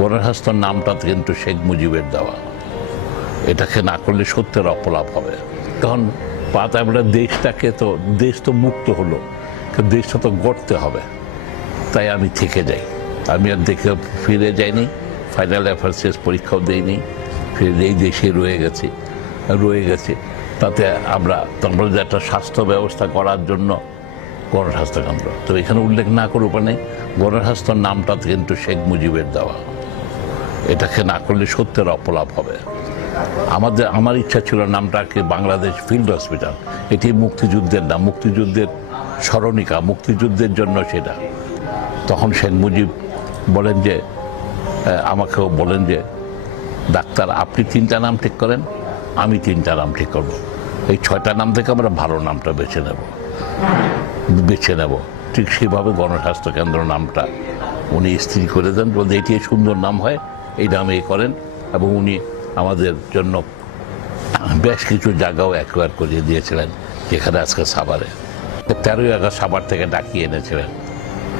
গণস্বাস্থ্য নামটা কিন্তু শেখ মুজিবের দেওয়া, এটাকে না করলে সত্যের অপলাপ হবে। তখন পাতায় বলে দেশটাকে তো, দেশ তো মুক্ত হলো, দেশটা তো গড়তে হবে, তাই আমি থেকে যাই। আমি আর দেখে ফিরে যাইনি, ফাইনাল অ্যাফেয়ার্সেস পরীক্ষাও দিইনি, ফিরে এই দেশে রয়ে গেছি। তাতে আমরা তখন যে একটা স্বাস্থ্য ব্যবস্থা করার জন্য গণস্বাস্থ্য কেন্দ্র, তো এখানে উল্লেখ না করে উপায় নেই। গণস্বাস্থ্যর নামটা কিন্তু শেখ মুজিবের দেওয়া, এটাকে না করলে সত্যের অপলাপ হবে। আমার ইচ্ছা ছিল নামটাকে বাংলাদেশ ফিল্ড হসপিটাল। এটি মুক্তিযুদ্ধের নাম, মুক্তিযুদ্ধের স্মরণিকা, মুক্তিযুদ্ধের জন্য সেটা। তখন শেখ মুজিব বলেন যে, আমাকেও বলেন যে, ডাক্তার আপনি 3টা নাম ঠিক করেন, আমি 3টা নাম ঠিক করব। এই 6টা নাম থেকে আমরা ভালো নামটা বেছে নেব। ঠিক সেভাবে গণস্বাস্থ্য কেন্দ্র নামটা উনি স্থির করে দেন, বলতে এটি সুন্দর নাম হয়, এই নামে করেন। এবং উনি আমাদের জন্য বেশ কিছু জায়গাও অ্যাকোয়ার করিয়ে দিয়েছিলেন, যেখানে আজকে সাভারে 13ই আগস্ট সাভার থেকে ডাকিয়ে এনেছিলেন।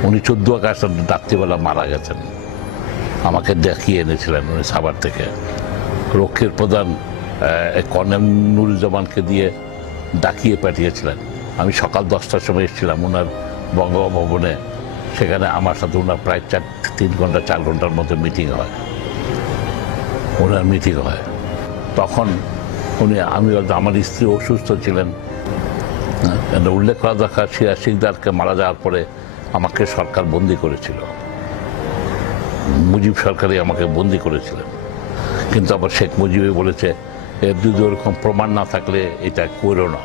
উনি 14 আগস্ট রাত্রিবেলা মারা গেছেন, আমাকে ডাকিয়ে এনেছিলেন উনি সাভার থেকে। রক্ষীর প্রধান কর্নেল নুরুজ্জামানকে দিয়ে ডাকিয়ে পাঠিয়েছিলেন। আমি সকাল 10টার সময় এসেছিলাম ওনার বঙ্গভবনে, সেখানে আমার সাথে ওনার প্রায় 3 ঘন্টা 4 ঘন্টার মতো মিটিং হয়। তখন আমার স্ত্রী অসুস্থ ছিলেন। উল্লেখ করা দরকার, সিরাজ শিকদারকে মারা যাওয়ার পরে আমাকে সরকার বন্দি করেছিল, মুজিব সরকারই আমাকে বন্দি করেছিলেন। কিন্তু আবার শেখ মুজিবই বলেছে, এর যদি ওরকম প্রমাণ না থাকলে এটা করো না।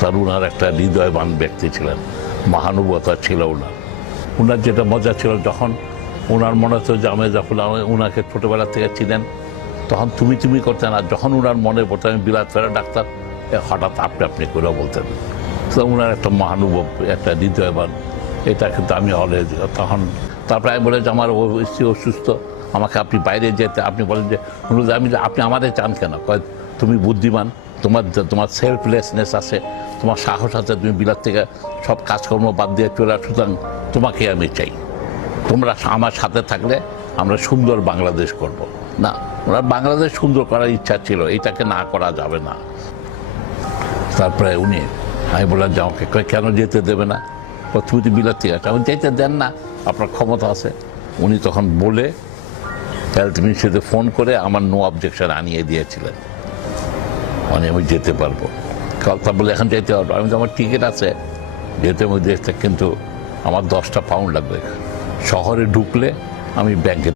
তার উনার একটা হৃদয়বান ব্যক্তি ছিলেন, মহানুভবতা ছিল উনার যেটা মজা ছিল, যখন ওনার মনে হতো যে আমি যখন ওনাকে ছোটোবেলা থেকে চিনেন, তখন তুমি করতেন। আর যখন ওনার মনে পড়তো আমি বিলাত ফেরা ডাক্তার, হঠাৎ আপনি করেও বলতেন। তো ওনার একটা মহানুভব, একটা হৃদয়বান, এটা কিন্তু আমি তখন তারপরে আমি বলে যে আমার স্ত্রী অসুস্থ, আমাকে আপনি বাইরে যেতে, আপনি বলেন যে আপনি আমাদের চান কেন? তুমি বুদ্ধিমান, তোমার সেলফলেসনেস আছে, তোমার সাহস আছে, তুমি বিলাত থেকে সব কাজকর্ম বাদ দিয়ে চলে আসো, সুতরাং তোমাকে আমি চাই। তোমরা আমার সাথে থাকলে আমরা সুন্দর বাংলাদেশ করব। না, ওনার বাংলাদেশ সুন্দর করার ইচ্ছা ছিল, এটাকে না করা যাবে না। তারপরে আমি বললাম যে আমাকে কেন যেতে দেবে না? তুমি তো বিলাত থেকে আছে, আমি যেতে দেন না, আপনার ক্ষমতা আছে। উনি তখন বলে হেলথ মিনিস্ট্রিতে ফোন করে আমার নো অবজেকশন আনিয়ে দিয়েছিলেন, মানে আমি যেতে পারবো। কথা বলে এখন যেতে পারবো, আমি তো আমার টিকিট আছে যেতে মধ্যে, কিন্তু আমার 10টা পাউন্ড লাগবে। শহরে ঢুকলে আমি ব্যাংকে